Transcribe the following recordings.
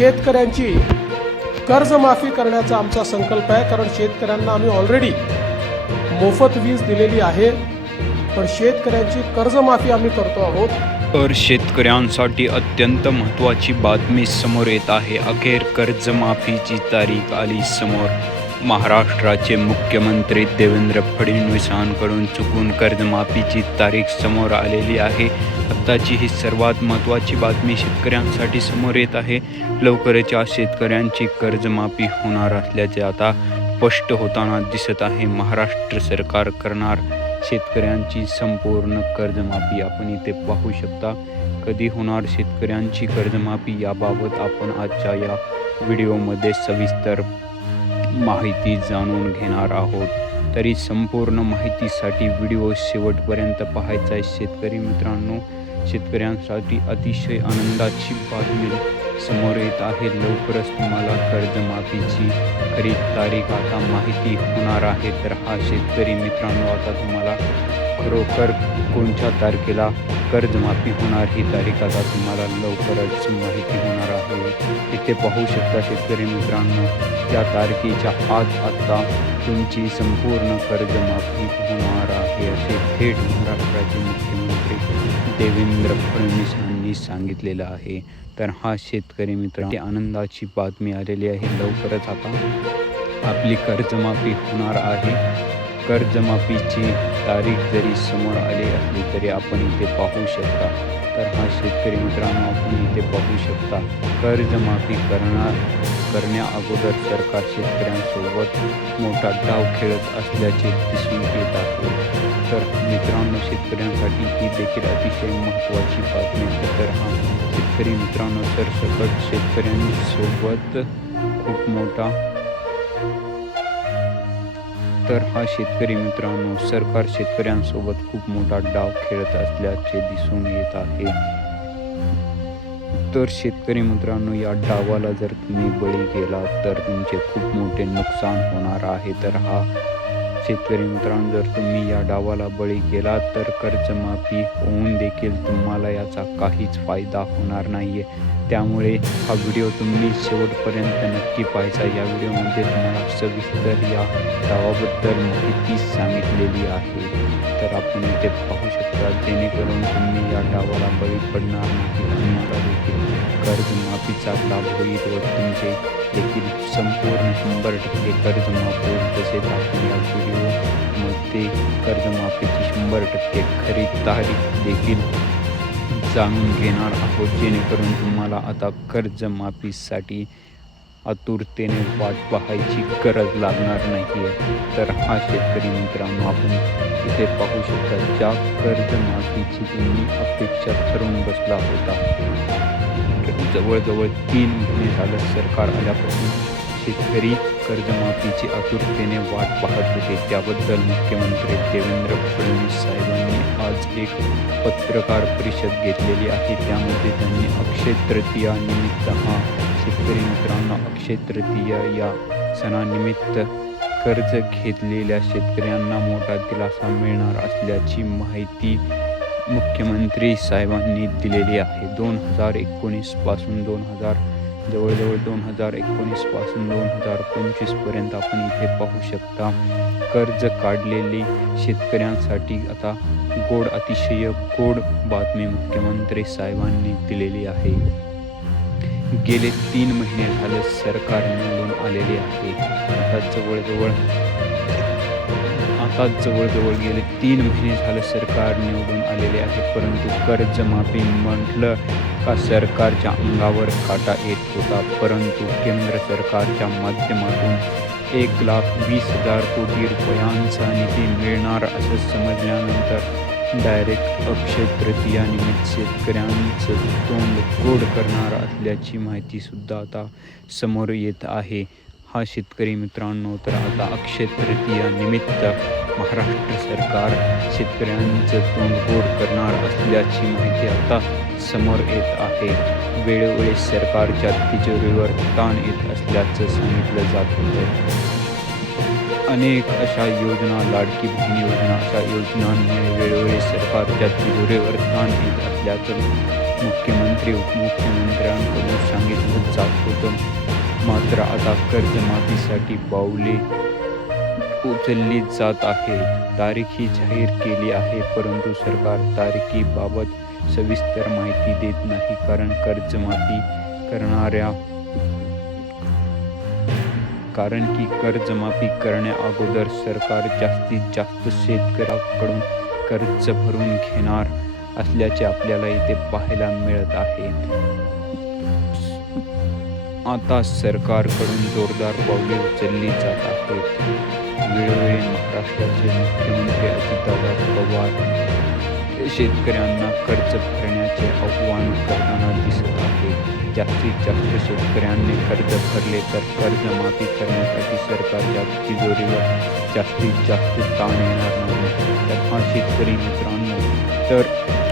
शेतकऱ्यांची कर्जमाफी करण्याचा आमचा संकल्प आहे। कारण शेतकऱ्यांना आम्ही ऑलरेडी मोफत वीज दिलेली आहे, पण शेतकऱ्यांची कर्जमाफी आम्ही करतो आहोत। तर शेतकऱ्यांसाठी अत्यंत महत्त्वाची बातमी समोर येत आहे। अखेर कर्जमाफीची तारीख आली समोर। महाराष्ट्राचे मुख्यमंत्री देवेंद्र फडणवीसांकडून चुकून कर्जमाफीची तारीख समोर आलेली आहे। आत्ताची ही सर्वात महत्त्वाची बातमी शेतकऱ्यांसाठी समोर येत आहे। लवकरच या शेतकऱ्यांची कर्जमाफी होणार असल्याचे आता स्पष्ट होताना दिसत आहे। महाराष्ट्र सरकार करणार शेतकऱ्यांची संपूर्ण कर्जमाफी। आपण इथे पाहू शकता कधी होणार शेतकऱ्यांची कर्जमाफी याबाबत आपण आजच्या या व्हिडिओमध्ये सविस्तर माहिती जाणून घेणार आहोत। तरी संपूर्ण माहितीसाठी व्हिडिओ शेवटपर्यंत पाहायचा आहे। शेतकरी मित्रांनो, शेतकऱ्यांसाठी अतिशय आनंदाची बातमी समोर येत आहे। लवकरच तुम्हाला कर्जमाफीची खरी तारीख आता माहिती होणार आहे। तर हा शेतकरी मित्रांनो, आता तुम्हाला खरोखर कोणत्या तारखेला कर्जमाफी होणार ही तारीख आता तुम्हाला लवकरच माहिती होणार आहे। इथे पाहू शकता शेतकरी मित्रांनो, या तारखेच्या आत आता तुमची संपूर्ण कर्जमाफी होणार आहे, असे थेट महाराष्ट्राचे मुख्यमंत्री देवेंद्र फडणवीस यांनी सांगितलेलं आहे। तर हा शेतकरी मित्रांनो, आनंदाची बातमी आलेली आहे। लवकरच आता आपली कर्जमाफी होणार आहे। कर्जमाफीची तारीख जरी समोर आली असली तरी आपण इथे पाहू शकता। तर हा शेतकरी मित्रांनो, आपण इथे पाहू शकता कर्जमाफी करण्या अगोदर सरकार शेतकऱ्यांसोबत मोठा डाव खेळत असल्याचे दिसून येत आहे। तर मित्रांनो, शेतकऱ्यांसाठी ही देखील अतिशय महत्त्वाची बातमी आहे। तर हा शेतकरी मित्रांनो, सरसकट शेतकऱ्यांसोबत खूप मोठा सरकार शेतकऱ्यांसोबत खूप मोठा डाव खेळत असल्याचे दिसून येत आहे। तर शेतकरी मित्रांनो, या डावाला जर तुम्ही बळी गेलात तर तुमचे खूप मोठे नुकसान होणार आहे। तर हा शेतकरी मित्रांनो, जर तुम्ही या डावाला बळी गेलात तर कर्जमाफी होऊन देखील तुम्हाला याचा काहीच फायदा होणार नाही आहे। त्यामुळे हा व्हिडिओ तुम्ही शेवटपर्यंत नक्की पाहायचा। या व्हिडिओमध्ये तुम्हाला सविस्तर या डावाबद्दल माहिती सांगितलेली आहे। तर आपण इथे पाहू शकता, जेणेकरून तुम्ही या डावाला बळी पडणार नाही, तुम्हाला देखील कर्जमाफीचा लाभ होईल व तुमचे देखील संपूर्ण 100% कर्जमाफ होईल। तसेच आपण या व्हिडिओमध्ये कर्जमाफीची 100% खरी तारीख देखील जाणून घेणार आहोत, जेणेकरून तुम्हाला आता कर्जमाफीसाठी आतुरतेने वाट पाहायची गरज लागणार नाही आहे। तर हा शेतकरी मित्रांनो, आपण इथे पाहू शकता ज्या कर्जमाफीची तुम्ही अपेक्षा ठरवून बसला होता। जवळजवळ 3 महिने झालं सरकार आल्यापासून शेतकरी कर्जमाफीची आतुरतेने वाट पाहत होते। त्याबद्दल मुख्यमंत्री देवेंद्र फडणवीस साहेबांनी आज एक पत्रकार परिषद घेतलेली आहे। त्यामध्ये त्यांनी अक्षय तृतीया निमित्त, हा शेतकरी मित्रांनो, अक्षय तृतीया या सणानिमित्त कर्ज घेतलेल्या शेतकऱ्यांना मोठा दिलासा मिळणार असल्याची माहिती मुख्यमंत्री साहेबांनी दिलेली आहे। 2019 पासून जवळजवळ 2019 पासून 2025 पर्यंत आपण इथे पाहू शकता कर्ज काढलेली शेतकऱ्यांसाठी आता अतिशय गोड बातमी मुख्यमंत्री साहेबांनी दिलेली आहे। गेले 3 महिने झाले सरकार निवडून आलेले आहे। आता जवळजवळ गेले 3 महिने झाले सरकार निवडून आलेले आहे, परंतु कर्जमाफी म्हटलं का सरकारच्या अंगावर काटा येत होता। परंतु केंद्र सरकारच्या माध्यमातून 1,20,000 कोटी रुपयांचा निधी मिळणार असं समजल्यानंतर डायरेक्ट अक्षय तृतीया निमित्त शेतकऱ्यांचं तोंड गोड करणार असल्याची माहिती सुद्धा आता समोर येत आहे। हा शेतकरी मित्रांनो, तर आता अक्षय तृतीया निमित्त महाराष्ट्र सरकार शेतकऱ्यांचं तोंड गोड करणार असल्याची माहिती आता समोर येत आहे। वेळोवेळी सरकारच्या तिजोरीवर ताण येत असल्याचं सांगितलं जात होतं। अनेक अशा योजना, लाडकी बहीण योजना, अशा योजनांमुळे वेळोवेळी सरकारच्या तिजोरीवर ताण येत असल्याचं मुख्यमंत्री उपमुख्यमंत्र्यांकडून सांगितलं जात होतं. मात्र आता कर्जमाफीसाठी पावले उचलली जात आहेत. तारीखही जाहीर केली आहे, परंतु सरकार तारखेबाबत सविस्तर माहिती देत नाही. कारण की कर्जमाफी करण्याअगोदर सरकार जास्तीत जास्त शेतकऱ्याकडून कर्ज भरून घेणार असल्याचे आपल्याला इथे पाहायला मिळत आहे. आता सरकारकडून जोरदार पावले उचलली जात आहेत. वेळोवेळी महाराष्ट्राचे मुख्यमंत्री अजितदादा पवार शेतकऱ्यांना कर्ज भरण्याचे आवाहन करताना दिसत आहेत. जास्तीत जास्त शेतकऱ्यांनी कर्ज भरले तर कर्जमाफी करण्यासाठी सरकारच्या तिजोरीवर जास्तीत जास्त ताण येणार नाही. तर हा शेतकरी मित्रांनो, तर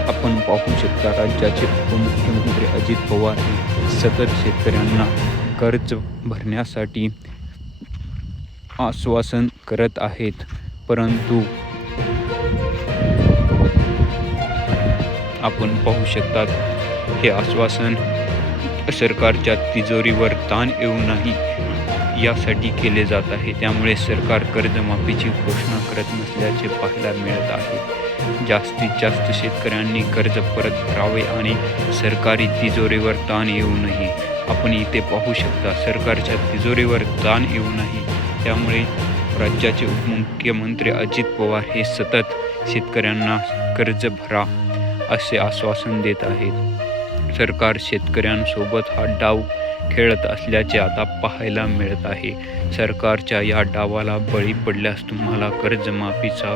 आपण पाहू शकता राज्याचे उपमुख्यमंत्री अजित पवार हे सतत शेतकऱ्यांना कर्ज भरण्यासाठी आश्वासन करत आहेत, परंतु आपण पाहू शकता हे आश्वासन सरकारच्या तिजोरीवर ताण येऊ नये यासाठी केले जात आहे. त्यामुळे सरकार कर्जमाफीची घोषणा करत नसल्याचे पाहायला मिळत आहे. जास्तीत जास्त शेतकऱ्यांनी कर्ज परत भरावे आणि सरकारी तिजोरीवर ताण येऊ नये. आपण इथे पाहू शकता सरकारच्या तिजोरीवर ताण येऊ नये, त्यामुळे राज्याचे उपमुख्यमंत्री अजित पवार हे सतत शेतकऱ्यांना कर्ज भरा असे आश्वासन देत आहेत. सरकार शेतकऱ्यांसोबत हा डाव खेळत असल्याचे आता पाहायला मिळत आहे. सरकारच्या या डावाला बळी पडल्यास तुम्हाला कर्जमाफीचा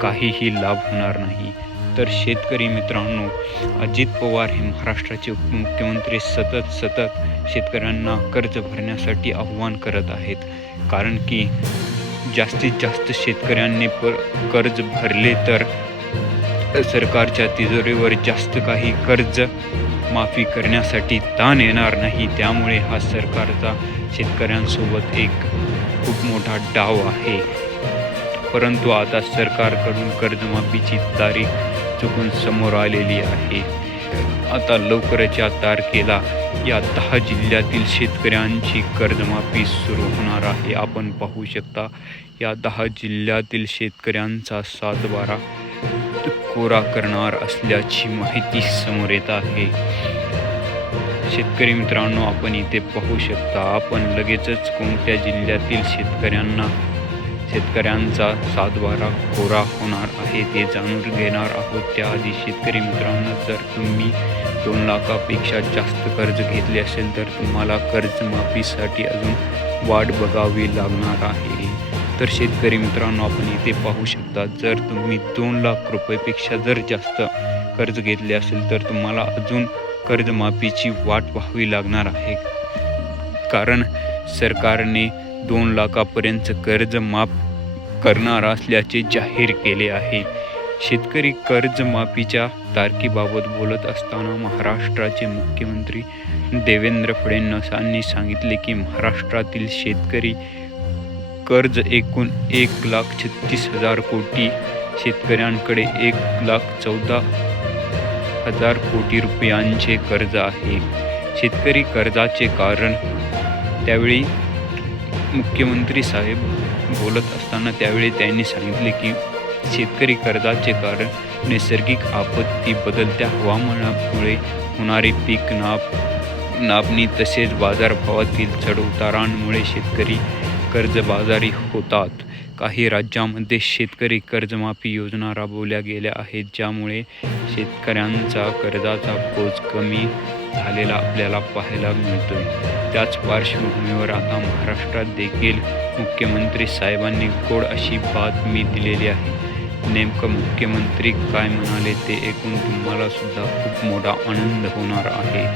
काहीही लाभ होणार नाही. तर शेतकरी मित्रांनो, अजित पवार हे महाराष्ट्राचे उपमुख्यमंत्री सतत शेतकऱ्यांना कर्ज भरण्यासाठी आव्हान करत आहेत. कारण की जास्तीत जास्त शेतकऱ्यांनी कर्ज भरले तर सरकारच्या तिजोरीवर जास्त काही कर्ज माफी करण्यासाठी ताण येणार नाही. त्यामुळे हा सरकारचा शेतकऱ्यांसोबत एक खूप मोठा डाव आहे. परंतु आता सरकारकडून कर्जमाफीची तारीख चुकून समोर आलेली आहे. आता लवकरच या तारखेला या 10 जिल्ह्यातील शेतकऱ्यांची कर्जमाफी सुरू होणार आहे. आपण पाहू शकता या 10 जिल्ह्यातील शेतकऱ्यांचा 7/12 कोरा करणार असल्याची माहिती समोर येत आहे. शेतकरी मित्रांनो, आपण इथे पाहू शकता आपण लगेचच कोणत्या जिल्ह्यातील शेतकऱ्यांचा 7/12 कोरा होणार आहे ते जाणून घेणार आहोत. त्याआधी शेतकरी मित्रांनो, जर तुम्ही 2 लाखापेक्षा जास्त कर्ज घेतले असेल तर तुम्हाला कर्जमाफीसाठी अजून वाट बघावी लागणार आहे. तर शेतकरी मित्रांनो, आपण इथे पाहू शकता जर तुम्ही 2 लाख रुपयेपेक्षा जर जास्त कर्ज घेतले असेल तर तुम्हाला अजून कर्जमाफीची वाट पाहावी लागणार आहे. कारण सरकारने 2 लाखापर्यंत कर्ज माफ करणार असल्याचे जाहीर केले आहे. शेतकरी कर्जमाफीच्या तारखेबाबत बोलत असताना महाराष्ट्राचे मुख्यमंत्री देवेंद्र फडणवीसांनी सांगितले की महाराष्ट्रातील शेतकरी कर्ज एकूण 1,36,000 कोटी, शेतकऱ्यांकडे 1,14,000 कोटी रुपयांचे कर्ज आहे. शेतकरी कर्जाचे कारण त्यावेळी मुख्यमंत्री साहेब बोलत असताना त्यावेळी त्यांनी सांगितले की शेतकरी कर्जाचे कारण नैसर्गिक आपत्ती, बदलत्या हवामानामुळे होणारी पीक नापणी तसेच बाजारभावातील चढउतारांमुळे शेतकरी कर्जबाजारी होतात. काही राज्यांमध्ये शेतकरी कर्जमाफी योजना राबवल्या गेल्या आहेत, ज्यामुळे शेतकऱ्यांचा कर्जाचा बोज कमी झालेला आपल्याला पाहायला मिळतोय. त्याच पार्श्वभूमीवर आता महाराष्ट्रात देखील मुख्यमंत्री साहेबांनी गोड अशी बातमी दिलेली आहे. नेमकं मुख्यमंत्री काय म्हणाले ते ऐकून तुम्हाला सुद्धा खूप मोठा आनंद होणार आहे.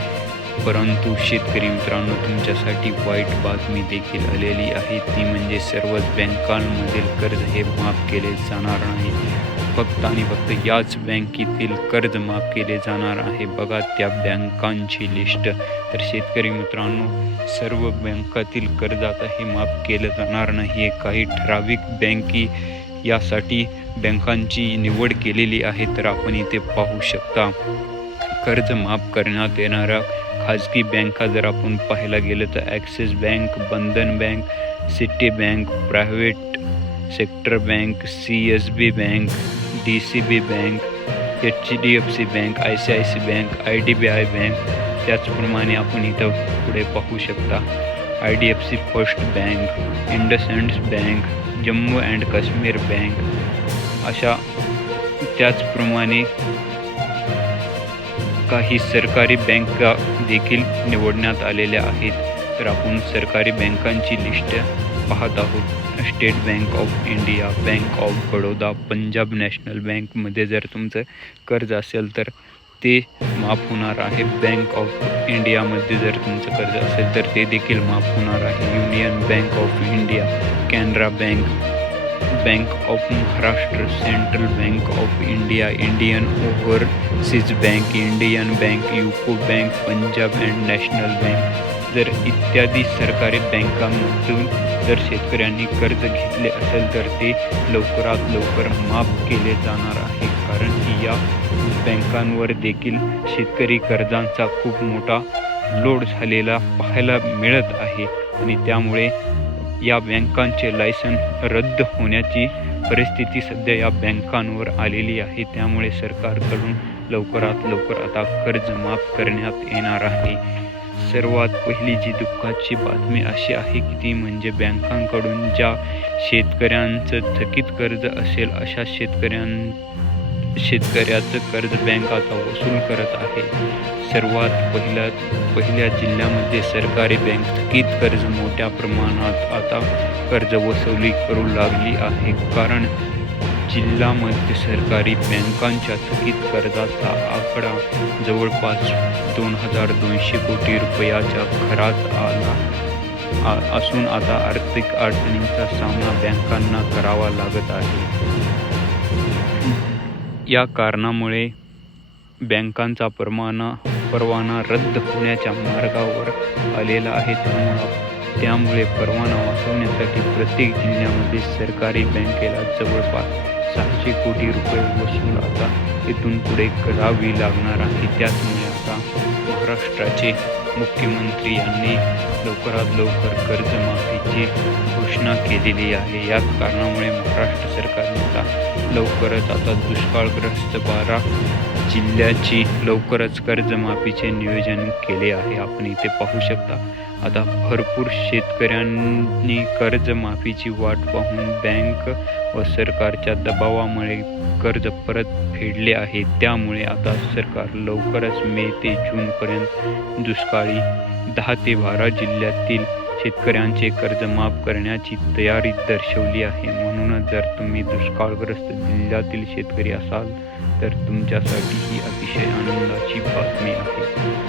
परंतु शेतकरी मित्रांनो, तुमच्यासाठी वाईट बातमी देखील आलेली आहे. ती म्हणजे सर्वच बँकांमधील कर्ज हे माफ केले जाणार नाही. फक्त आणि फक्त याच बँकेतील कर्ज माफ केले जाणार आहे. बघा त्या बँकांची लिस्ट. तर शेतकरी मित्रांनो, सर्व बँकातील कर्ज आता हे माफ केलं जाणार नाही. काही ठराविक बँकी यासाठी बँकांची निवड केलेली आहे. तर आपण इथे पाहू शकता कर्ज माफ करण्यात येणाऱ्या खाजगी बँका जर आपण पाहायला गेलं तर Axis bank, Bandhan bank, Citi bank, private sector bank, CSB bank, DCB bank, HDFC bank, ICICI bank, IDBI bank, त्याचप्रमाणे आपण इथं पुढे पाहू शकता IDFC first bank, IndusInd bank, Jammu and Kashmir bank, अशा त्याचप्रमाणे काही सरकारी बँका देखील निवडण्यात आलेल्या आहेत. तर आपण सरकारी बँकांची लिस्ट पाहत आहोत. State bank of India, bank of Baroda, Punjab national बँकमध्ये जर तुमचं कर्ज असेल तर ते माफ होणार आहे. बँक ऑफ इंडियामध्ये जर तुमचं कर्ज असेल तर ते देखील माफ होणार आहे. Union bank of India, Canara bank, bank of Maharashtra, central bank of India, Indian overseas bank, Indian bank, UCO bank, Punjab and national bank जर इत्यादी सरकारी बँकांमधून जर शेतकऱ्यांनी कर्ज घेतले असेल तर ते लवकरात लवकर माफ केले जाणार आहे. कारण की या बँकांवर देखील शेतकरी कर्जांचा खूप मोठा लोड झालेला पाहायला मिळत आहे आणि त्यामुळे या बँकांचे लायसन रद्द होण्याची परिस्थिती सध्या या बँकांवर आलेली आहे. त्यामुळे सरकारकडून लवकरात लवकर आता कर्ज माफ करण्यात येणार आहे. सर्वात पहिली जी दुःखाची बातमी अशी आहे की ती म्हणजे बँकांकडून ज्या शेतकऱ्यांचं थकीत कर्ज असेल अशा शेतकऱ्याचं कर्ज बँक आता वसूल करत आहे. सर्वात पहिल्या जिल्ह्यामध्ये सरकारी बँक थकीत कर्ज मोठ्या प्रमाणात आता कर्ज वसुली करू लागली आहे. कारण जिल्ह्यामध्ये सरकारी बँकांच्या थकीत कर्जाचा आकडा जवळपास 2,200 कोटी रुपयाच्या घरात आला असून आता आर्थिक अडचणींचा सामना बँकांना करावा लागत आहे. या कारणामुळे बँकांचा परवाना रद्द होण्याच्या मार्गावर आलेला आहे. त्यामुळे परवाना वाचवण्यासाठी प्रत्येक जिल्ह्यामध्ये सरकारी बँकेला जवळपास 600 कोटी रुपये वसूल आता इथून पुढे करावी लागणार आहे. त्याचमुळे आता महाराष्ट्राचे मुख्यमंत्री यांनी लवकरात लवकर कर्जमाफीची घोषणा केलेली आहे. याच कारणामुळे महाराष्ट्र सरकारने आता लवकरच आता दुष्काळग्रस्त 12 जिल्ह्याची लवकरच कर्जमाफीचे नियोजन केले आहे. आपण इथे पाहू शकता आता भरपूर शेतकऱ्यांनी कर्जमाफीची वाट पाहून बँक व सरकारच्या दबावामुळे कर्ज परत फेडले आहे. त्यामुळे आता सरकार लवकरच मे ते जूनपर्यंत दुष्काळी 10 ते 12 जिल्ह्यातील शेतकऱ्यांचे कर्ज माफ करण्याची तयारी दर्शवली आहे. म्हणूनच जर तुम्ही दुष्काळग्रस्त जिल्ह्यातील शेतकरी असाल तर तुमच्यासाठी ही अतिशय आनंदाची बातमी आहे.